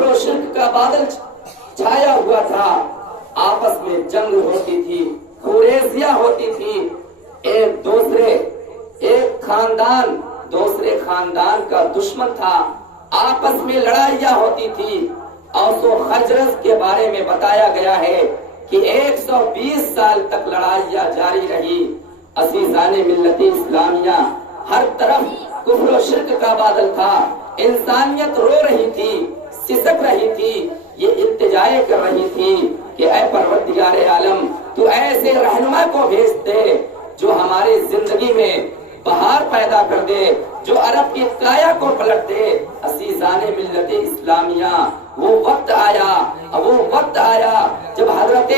कुफ्र और शिर्क का बादल छाया हुआ था। आपस में जंग होती थी, खुरेजियां होती थी, एक खानदान दूसरे खानदान का दुश्मन था, आपस में लड़ाइयां होती थी। औस व खजरज के बारे में बताया गया है कि 120 साल तक लड़ाइयां जारी रही। अज़ीज़ाने मिल्लत इस्लामिया, हर तरफ कुफ्र और शिर्क का बादल था। इंसानियत रो रही थी, सिसक रही थी, ये इल्तिजाए कर रही थी कि ऐ परवरदिगार आलम, तू ऐसे रहनुमा को भेज दे जो हमारी जिंदगी में बहार पैदा कर दे, जो अरब की काया को पलट दे। अज़ीज़ाने मिल्लत इस्लामिया, वो वक्त आया जब हजरत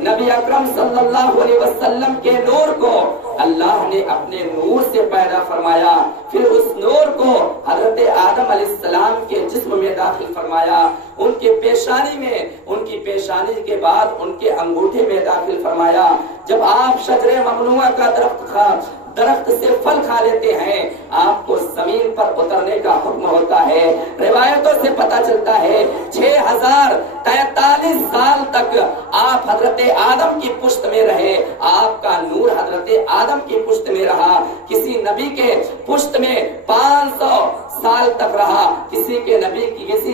नबी अकरम सल्लल्लाहु अलैहि वसल्लम के नूर को अल्लाह ने अपने नूर से पैदा फरमाया, फिर उस नूर को हजरत आदम अलैहिस्सलाम के जिस्म में दाखिल फरमाया, उनके पेशानी में, उनकी पेशानी के बाद उनके अंगूठे में दाखिल फरमाया। जब आप शजरे ममनुआ का दरख्त से फल खा लेते हैं, आपको जमीन पर उतरने का हुक्म होता है। रिवायतों से पता चलता है 6043 साल तक आप हजरत आदम की पुश्त में रहे, आपका नूर हजरत आदम की पुश्त में रहा। किसी नबी के पुश्त में 500 साल तक रहा, किसी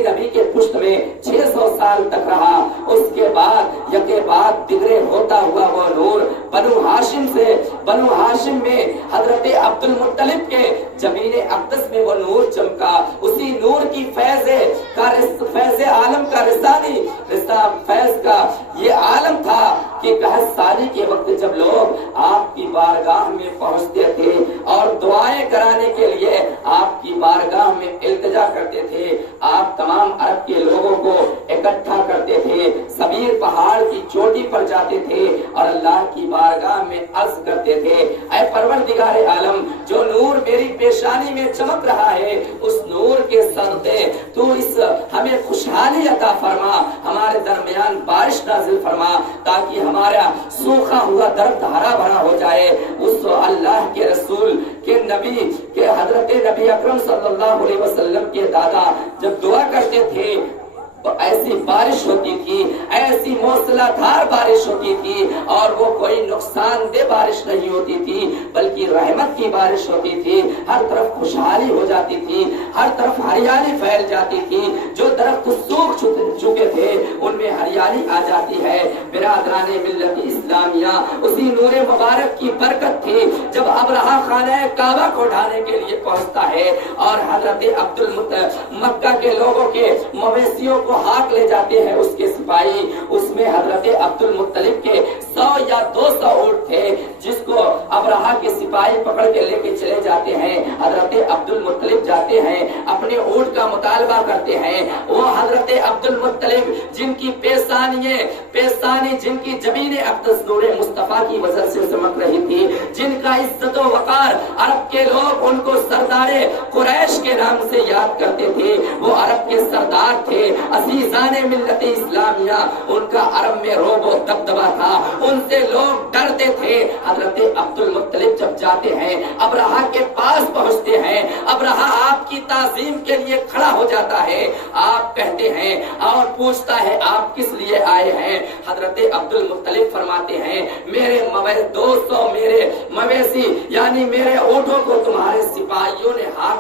नबी के पुश्त में 600 साल तक रहा। उसके बाद यके बाद तिगरे होता हुआ वो नूर बनु हाशिम में हजरत अब्दुल मुत्तलिब के जमीन अक़दस में वो नूर चमका। उसी नूर की फैज़ आलम का फैज़ का ये आलम था कि कहसारी के वक्त जब लोग आपकी बारगाह में पहुंचते थे और दुआएं कराने के लिए आपकी बारगाह में इल्तिजा करते थे, आप तमाम अरब के लोगों को इकट्ठा करते थे, सबीर पहाड़ की चोटी पर जाते थे और अल्लाह की बारगाह में अर्ज करते थे, ऐ परवरदिगार आलम, जो नूर मेरी पेशानी में चमक रहा है, उस नूर के सदक़े तू इस हमें खुशहाली अता फरमा, हमारे दरमियान बारिश नाज़िल फरमा, ताकि हमारा सूखा हुआ दर्द हरा भरा हो जाए। उस अल्लाह के रसूल के नबी के हजरत नबी अकरम सल्लल्लाहु अलैहि वसल्लम के दादा जब दुआ करते थे तो ऐसी बारिश होती थी, ऐसी मूसलाधार बारिश होती थी, और वो कोई नुकसानदेह बारिश नहीं होती थी बल्कि रहमत की बारिश होती थी। हर तरफ खुशहाली हो जाती थी, हर तरफ हरियाली फैल जाती थी, जो दरख्त सूख चुके थे उनमें हरियाली आ जाती है। बिरादराने मिल्लत इस्लामिया, उसी नूरे मुबारक की बरकत थी जब अबरहा खाने काबा को ढाने के लिए पहुंचता है और हजरत मक्का के लोगों के मवेशियों को हाक ले जाते हैं उसके सिपाही। उसमें हजरत अब्दुल मुत्तलिब के 100 या 200 ऊंट थे जिसको अबरहा के सिपाही पकड़ के लेके चले जाते हैं। हजरत अब्दुल मुत्तलिब जाते हैं, अपने ऊंट का मुतालबा करते हैं। वो हजरत अब्दुल मुत्तलिब जिनकी पेशानी जिनकी जमीन अक़दस नूरे मुस्तफा की वजह से चमक रही थी, जिनका इज्जत व वक़ार अरब के लोग उनको सरदारे कुरैश के नाम से याद करते थे, वो अरब के सरदार थे। अज़ीज़ाने मिल्लत इस्लामिया, उनका अरब में रोब व दबदबा था, उनसे लोग डरते थे। हजरत अब्दुल मुत्तलिब जब जाते हैं, अबरहा के पास पहुंचते हैं, अबरहा आपकी ताज़ीम के लिए खड़ा हो जाता है। आप कहते हैं और पूछता है आप किस लिए आए हैं? हजरत अब्दुल मुत्तलिब फरमाते हैं मेरे 200 मेरे मवेशी यानी मेरे ऊँटों को तुम्हारे सिपाहियों ने हाक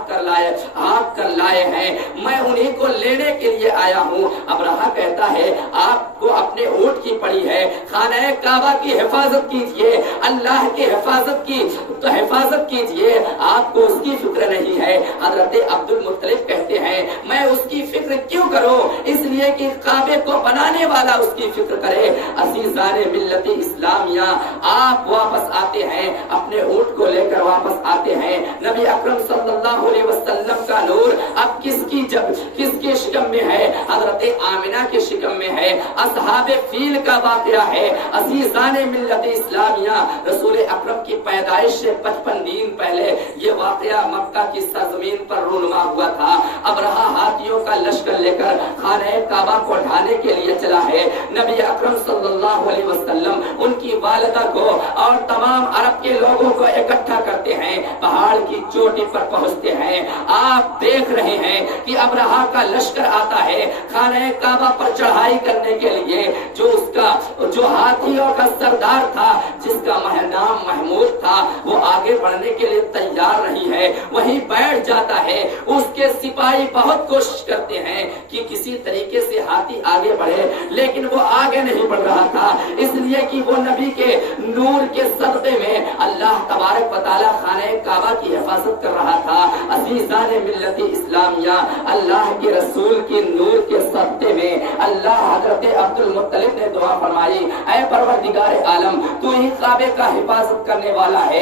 कर लाए हैं, मैं उन्हीं को लेने के लिए आया हूँ। अबरहा कहता है आपको अपने ऊँट की पड़ी है, खाना काबा की हिफाजत कीजिए, अल्लाह की हिफाजत कीजिए, आपको उसकी फिक्र नहीं है। हजरत अब्दुल मुत्तलिब कहते हैं मैं उसकी फिक्र क्यों करूं, इसलिए कि काबे को बनाने वाला उसकी फिक्र करे। अज़ीज़ाने मिल्लत इस्लामिया, आप वापस आते हैं, अपने ऊँट को लेकर वापस आते हैं। नबी अकरम सल्लल्लाहु अलैहि वसल्लम का नूर अब किसके शिकम में है? हजरत आमिना के शिकम में है। असहाबे फील का वाक़या है। अज़ीज़ाने मिल्लत इस्लामिया, रसूल अकरम की पैदाइश से 55 दिन पहले ये वाक़या मक्का की सरजमीन पर रूनुमा हुआ था। अबरहा हाथियों का लश्कर लेकर खाने काबा को ढाने के लिए चला है। नबी अकरम सल्लल्लाहु अलैहि वसल्लम उनकी वालिदा को और तमाम अरब के लोगों को इकट्ठा करते हैं, पहाड़ की चोटी पर पहुंचते हैं। आप देख रहे हैं कि अबरहा का लश्कर आता है, खाने काबा पर चढ़ाई करने के लिए जो हाथियों का सरदार था, जिसका नाम महमूद था, वो आगे बढ़ने के लिए तैयार नहीं है, वहीं बैठ जाता है। उसके सिपाही बहुत कोशिश करते हैं कि किसी तरीके से हाथी आगे बढ़े, लेकिन वो आगे नहीं बढ़ रहा था, इसलिए कि वो नबी के नूर के सदक़े में अल्लाह तबारक व तआला खाने काबा की हिफाजत कर रहा था। अज़ीज़ान मिल्लत इस्लामिया, अल्लाह के रसूल के नूर के सदक़े में अल्लाह हज़रत अब्दुल मुत्तलिब ने दुआ फरमाई, ऐ परवरदिगार आलम, तू ही काबे का हिफाजत करने वाला है।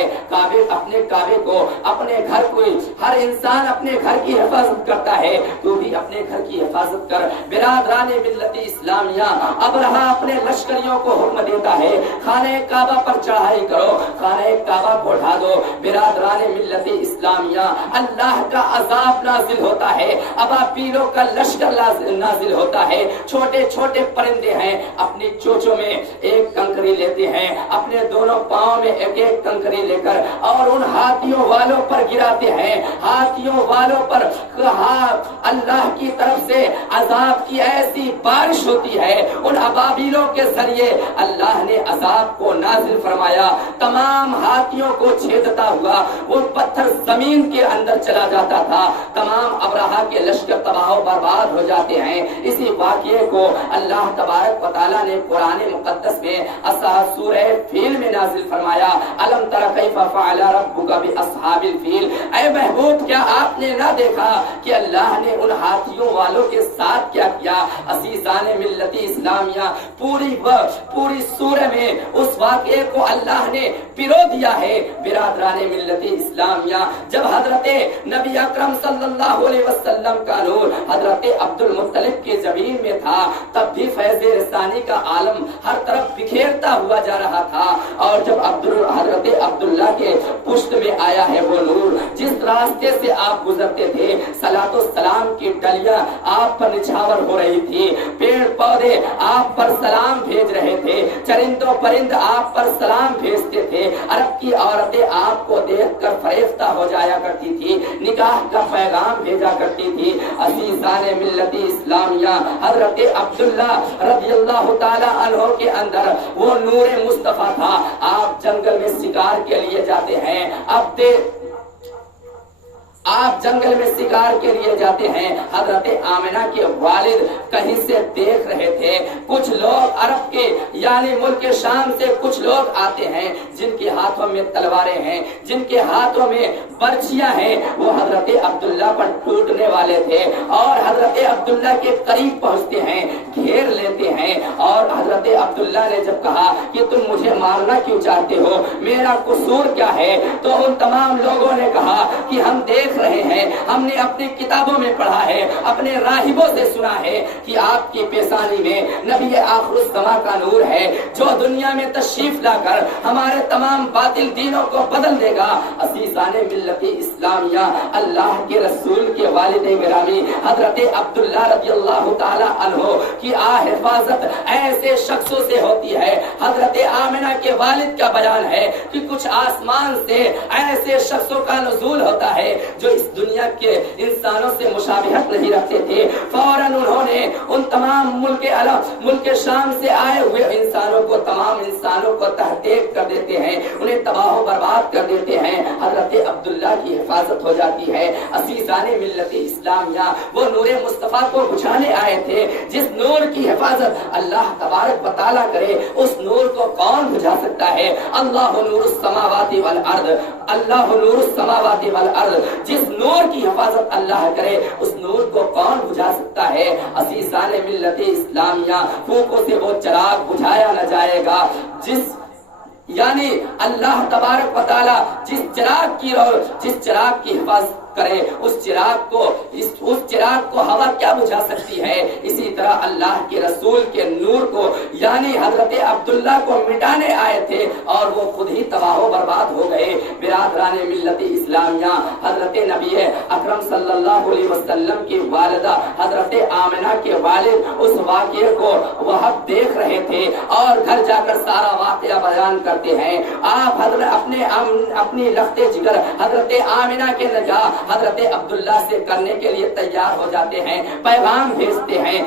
अपने काबे को, अपने घर को, हर इंसान अपने घर की हिफाजत करता है, तू भी अपने घर की हिफाजत कर। बिरादराने मिल्लत इस्लामिया, अबरहा अपने लश्करियों को हुक्म देता है, खाने काबा पर चढ़ाई करो, खाने काबा को ढा दो। बिरादराने मिल्लत इस्लामिया, अल्लाह का अजाब नाजिल होता है, अबाबीलों का लश्कर नाजिल होता है। छोटे छोटे परिंदे हैं, अपनी चोंचों में एक कंकरी लेते हैं, अपने दोनों पांव में एक एक कंकरी लेकर और उन हाथियों वालों पर गिराते हैं। हाथियों वालों पर अल्लाह की तरफ से अजाब की ऐसी बारिश होती है, उन अबाबीलों के जरिए अल्लाह ने अजाब को नाजिल फरमाया। तमाम हाथियों को छेदता हुआ वो पत्थर जमीन के अंदर चला जाता था, तमाम अबरहा के लश्कर तबाह बर्बाद हो जाते हैं। इसी वाक़ये को अल्लाह तबारक व तआला ने कुरान मुक़द्दस में सूरह फील में नाजिल फरमाया, अलम तरा कैफ़ फ़अल रब्बुका बि अस्हाबिल फील। ऐ महबूब, क्या आपने ना देखा कि अल्लाह ने उन हाथियों वालों के साथ क्या किया? अज़ीज़ाने मिल्लत इस्लामिया, पूरी सूरह में उस वाक़ये को अल्लाह ने पिरो दिया है। बिरादराने मिल्लत इस्लामिया, जब हजरते नबी अकरम सल्लल्लाहु अलैहि वसल्लम का नूर हजरते अब्दुल मुत्तलिब के ज़मीन में था, तब भी फैज़ रसानी का आलम हर तरफ बिखेरता हुआ जा रहा था। और जब हजरते अब्दुल्ला के पुष्ट में आया है वो नूर, जिस रास्ते से आप गुजरते थे, सलातो सलाम की डलियां आप पर निछावर हो रही थी, पेड़ पौधे आप पर सलाम भेज रहे थे, चरिंदों परिंद आप पर सलाम भेजते थे, अरब की औरतें आपको देखकर फरेफ्ता हो जाया करती थी, निकाह का पैगाम भेजा करती थी। अज़ीज़ाने मिल्लत इस्लामिया, हजरत अब्दुल्ला रज़ियल्लाहु ताला अन्हु के अंदर वो नूरे मुस्तफा था। आप जंगल में शिकार के लिए जाते हैं, आप जंगल में शिकार के लिए जाते हैं, हजरत आमिना के वालिद कहीं से देख रहे थे, कुछ लोग अरब के यानी मुल्क शाम से कुछ लोग आते हैं, जिनके हाथों में तलवारें हैं, जिनके हाथों में बर्छियां हैं, वो हजरत अब्दुल्ला पर टूटने वाले थे और हजरत अब्दुल्ला के करीब पहुंचते हैं, घेर लेते हैं। और हजरत अब्दुल्ला ने जब कहा कि तुम मुझे मारना क्यों चाहते हो, मेरा कसूर क्या है, तो उन तमाम लोगों ने कहा कि हम देख रहे हैं, हमने अपनी किताबों में पढ़ा है, अपने राहिबों से सुना है कि आपकी पेशानी में नबी आखिरुज़्ज़मा का नूर है, जो दुनिया में तशरीफ लाकर हमारे तमाम बातिल दीनों को बदल देगा। अज़ीज़ाने मिल्लत इस्लामिया, अल्लाह के रसूल के वालिद गिरामी हजरत अब्दुल्ला रज़ियल्लाहु ताला अन्हु की हिफाजत ऐसे शख्सों से होती है। हजरत आमिना के वालिद का बयान है कि कुछ आसमान से ऐसे शख्सों का नुज़ूल होता है जो इस दुनिया के इंसानों से मुशाबिहत नहीं रखते थे। फौरन उन्होंने उन तमाम मुल्क शाम से आए हुए तमाम इंसानों को तहक़ीक़ कर देते हैं, उन्हें तबाह बर्बाद कर देते हैं। हजरत अब्दुल्ला की हिफाजत हो जाती है। अज़ीज़ाने मिल्लत इस्लामिया, वो नूरे मुस्तफ़ा को बुझाने आए थे, जिस नूर की हिफाजत अल्लाह तबारक व तआला करे, उस नूर को कौन बुझा सकता है? अल्लाहु नूरुस समावाति वल अर्द, अल्लाहु नूरुस समावाति वल अर्द, जिस नूर की हिफाजत अल्लाह करे, उस नूर को कौन बुझा सकता है? अज़ीज़ाने मिल्लत इस्लामिया, फूकों से वो चिराग बुझाया न जाएगा, यानी अल्लाह तबारक व तआला जिस चिराग की हिफाजत करे, उस चिराग को हवा क्या बुझा सकती है? इसी तरह अल्लाह के रसूल के नूर को यानी हजरत अब्दुल्ला को मिटाने आए थे और वो खुद ही तबाह बर्बाद हो गए। बिरादराने मिल्लत इस्लामिया, हजरत नबी अकरम सल्लल्लाहु अलैहि वसल्लम की वालिदा हजरत आमिना के वालिद उस वाक़ये को वह देख रहे थे और घर जाकर सारा वाक़या बयान करते हैं। आप अपनी लख्ते जिगर हजरत आमिना के निकाह हजरत अब्दुल्ला से करने के लिए तैयार हो जाते हैं, पैगाम भेजते हैं।